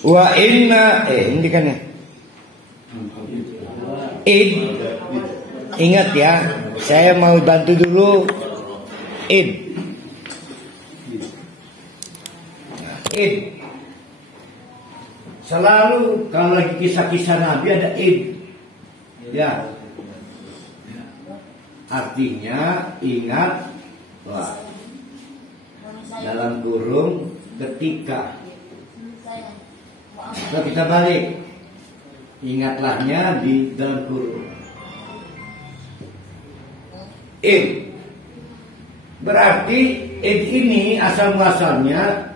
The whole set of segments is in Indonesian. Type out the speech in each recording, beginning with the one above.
Wa inna ini kan ya. Id. Ingat ya, saya mau bantu dulu. Id. Id. Selalu kalau lagi kisah-kisah Nabi ada id. Ya. Artinya ingat, wah, dalam kurung ketika. Kalau kita balik, ingatlahnya di dalam kurung. Id. Berarti id ini asal muasalnya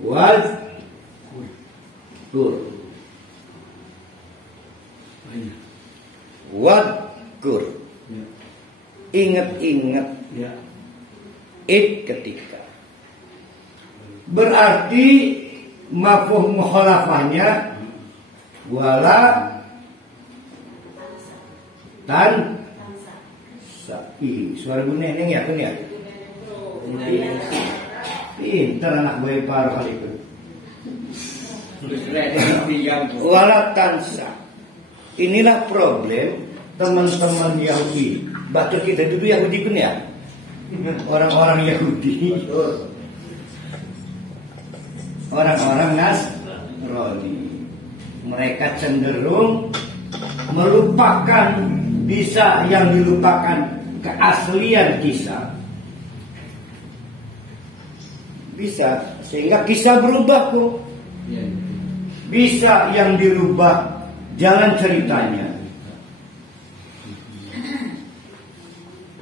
waz kur. Wadkur. Ingat-ingat. Id ketika. Berarti mafhum mukhalafahnya wala tan sapi. Suara Bu Neneng ya kan ya? Pintar anak gue parah kali itu. Wala tansa. Inilah problem teman-teman Yahudi. Batur kita dulu Yahudi pun ya. Orang-orang Yahudi. Orang-orang Nasrani. Mereka cenderung melupakan, bisa yang dilupakan keaslian kisah. Bisa, sehingga kisah berubah kok. Bisa yang dirubah jalan ceritanya.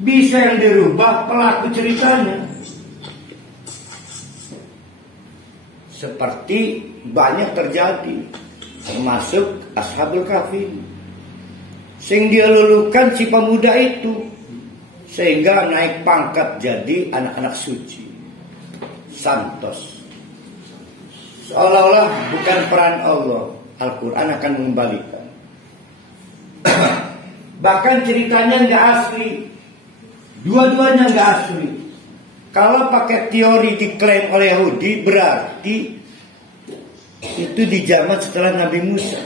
Bisa yang dirubah pelaku ceritanya. Seperti banyak terjadi, termasuk Ashabul Kahfi. Sehingga dia lulukan si pemuda itu, sehingga naik pangkat jadi anak-anak suci, santos. Seolah-olah bukan peran Allah. Al-Quran akan mengembalikan. Bahkan ceritanya nggak asli. Dua-duanya nggak asli. Kalau pakai teori diklaim oleh Yahudi, berarti itu di zaman setelah Nabi Musa.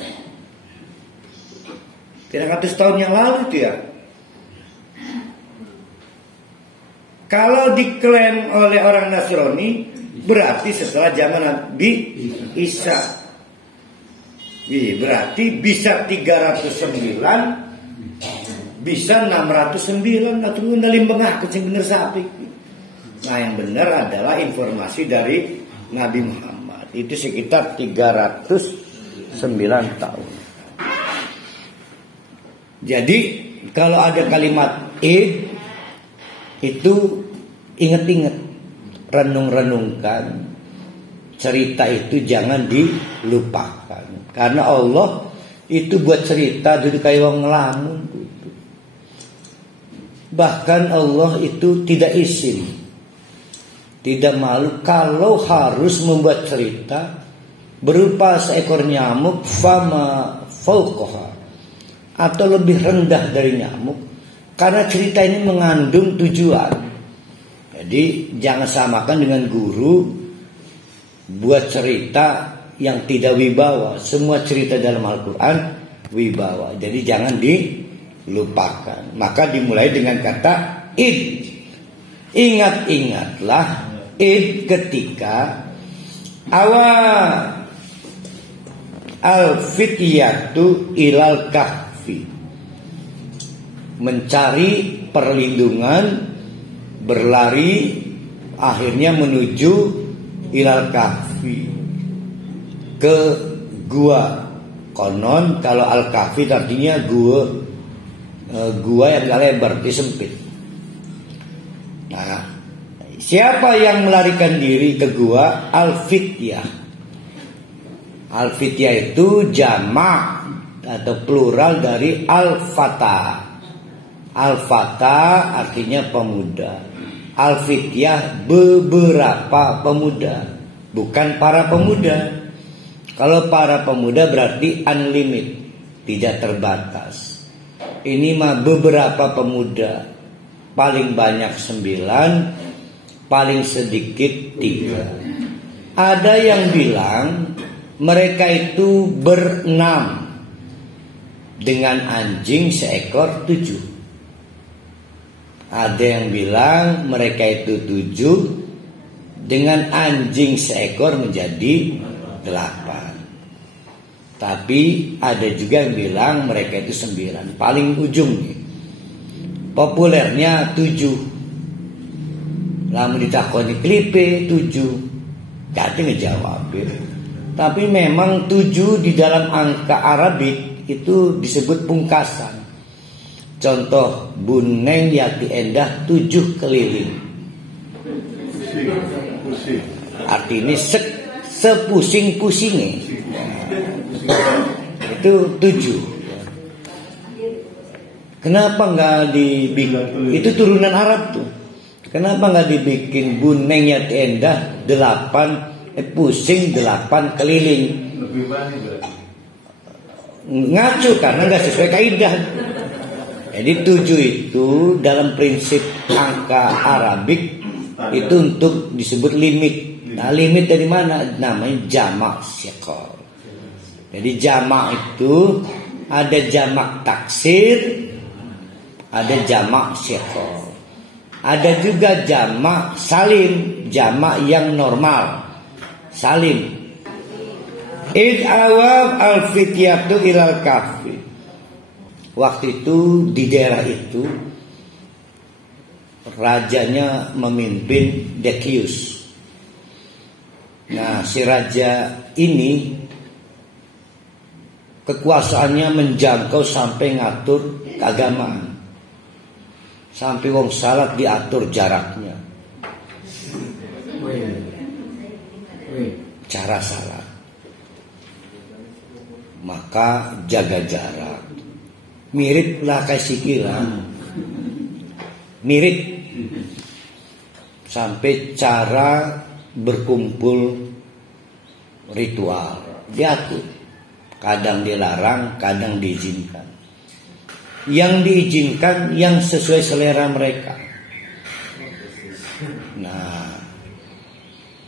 300 tahun yang lalu itu ya. Kalau diklaim oleh orang Nasrani, berarti setelah zaman Nabi Isa. Berarti bisa 309, bisa 609. Nah, turun dari bengah kucing bener sapi. Nah, yang benar adalah informasi dari Nabi Muhammad. Itu sekitar 309 tahun. Jadi kalau ada kalimat id, itu ingat-ingat, renung-renungkan. Cerita itu jangan dilupakan. Karena Allah itu buat cerita duduk kayak wong ngelamun gitu. Bahkan Allah itu tidak isin, tidak malu kalau harus membuat cerita berupa seekor nyamuk fama fauqaha, atau lebih rendah dari nyamuk, karena cerita ini mengandung tujuan. Jadi jangan samakan dengan guru buat cerita yang tidak wibawa. Semua cerita dalam Al-Quran wibawa. Jadi jangan dilupakan. Maka dimulai dengan kata id. Ingat-ingatlah id ketika al-fityatu ilal kahfi, mencari perlindungan, berlari, akhirnya menuju ilal kahfi, ke gua. Konon kalau al-kahfi artinya gua yang gak lebar, sempit. Nah, siapa yang melarikan diri ke gua? Al-fityah. Al-fityah itu jamak atau plural dari al-fata. Al-fata artinya pemuda. Al-fityah beberapa pemuda, bukan para pemuda. Kalau para pemuda berarti unlimited, tidak terbatas. Ini mah beberapa pemuda, paling banyak 9, paling sedikit 3. Ada yang bilang mereka itu berenam dengan anjing seekor 7. Ada yang bilang mereka itu 7 dengan anjing seekor menjadi 8. Tapi ada juga yang bilang mereka itu 9. Paling ujung nih, populernya 7. Lalu ditakoni klipe 7, gak ngejawab. Tapi memang 7 di dalam angka Arabik itu disebut pungkasan. Contoh Buneng Yati Endah 7 keliling. Artinya sepusing-pusingnya itu 7. Kenapa nggak dibikin? Itu turunan Arab tuh. Kenapa nggak dibikin Buneng Yati Endah 8 pusing 8 keliling? Ngacu karena nggak sesuai kaidah. Jadi 7 itu dalam prinsip angka Arabik itu untuk disebut limit. Nah, limit dari mana? Namanya jamak syekol. Jadi jamak itu ada jamak taksir, ada jamak syekol. Ada juga jamak salim, jamak yang normal. Salim. Id awab al-fityatu ilal kafi. Waktu itu di daerah itu rajanya memimpin Decius. Nah, si raja ini kekuasaannya menjangkau sampai ngatur keagamaan. Sampai wong salat diatur jaraknya. Cara salat. Maka jaga jarak. Miriplah kayak sikila. Mirip. Sampai cara berkumpul ritual diatur. Kadang dilarang, kadang diizinkan. Yang diizinkan yang sesuai selera mereka. Nah,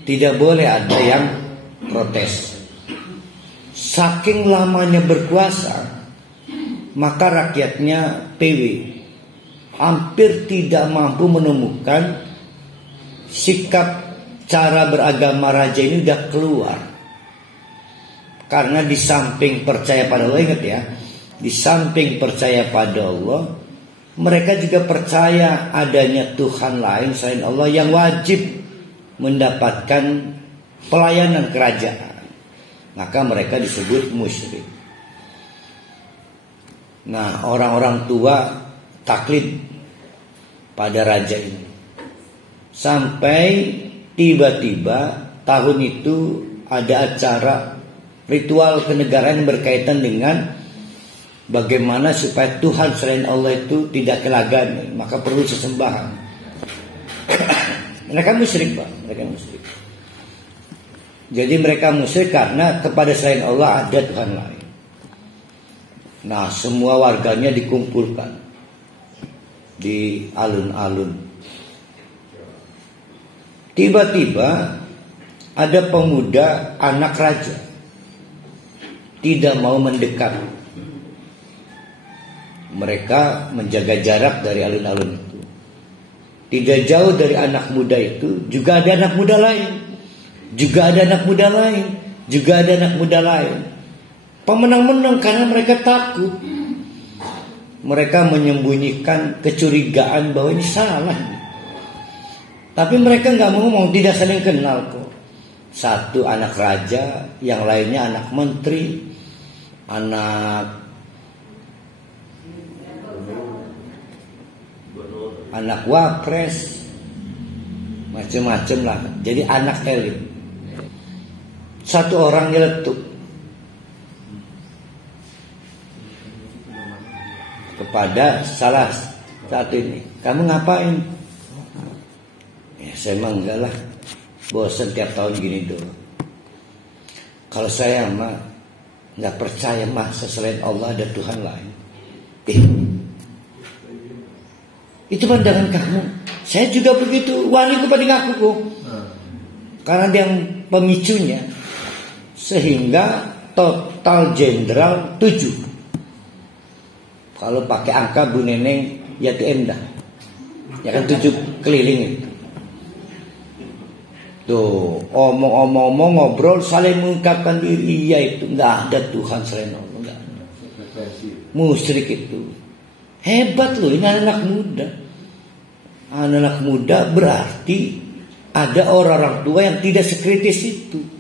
tidak boleh ada yang protes. Saking lamanya berkuasa, maka rakyatnya PW hampir tidak mampu menemukan sikap cara beragama raja ini udah keluar. Karena di samping percaya pada Allah, ingat ya, di samping percaya pada Allah, mereka juga percaya adanya Tuhan lain selain Allah yang wajib mendapatkan pelayanan kerajaan. Maka mereka disebut musyrik. Nah, orang-orang tua taklid pada raja ini. Sampai tiba-tiba tahun itu ada acara ritual kenegaraan yang berkaitan dengan bagaimana supaya Tuhan selain Allah itu tidak kelagani, maka perlu sesembahan. Mereka musyrik, Pak. Mereka musyrik. Jadi mereka musyrik karena kepada selain Allah ada Tuhan lain. Nah, semua warganya dikumpulkan di alun-alun. Tiba-tiba ada pemuda anak raja tidak mau mendekat. Mereka menjaga jarak dari alun-alun itu. Tidak jauh dari anak muda itu juga ada anak muda lain. Juga ada anak muda lain. Juga ada anak muda lain. Pemenang-menang karena mereka takut. Mereka menyembunyikan kecurigaan bahwa ini salah. Tapi mereka nggak mau ngomong, tidak saling kenal kok. Satu anak raja, yang lainnya anak menteri, anak wapres, macam-macam lah. Jadi anak elit. Satu orang nyeletuk kepada salah satu ini, kamu ngapain? Ya, saya emang enggak lah, bosan tiap tahun gini doang. Kalau saya mah nggak percaya masa selain Allah ada Tuhan lain. Itu pandangan kamu. Saya juga begitu. Wali kepada ngaku kok. Karena dia yang pemicunya. Sehingga total jenderal 7. Kalau pakai angka Bu Neneng Yati Endah, ya kan 7 keliling itu. Tuh, omong-omong ngobrol saling mengungkapkan diri. Iya itu nggak ada Tuhan selain Allah, nggak ada. Musyrik itu hebat loh, ini anak muda. Anak muda berarti ada orang-orang tua yang tidak sekritis itu.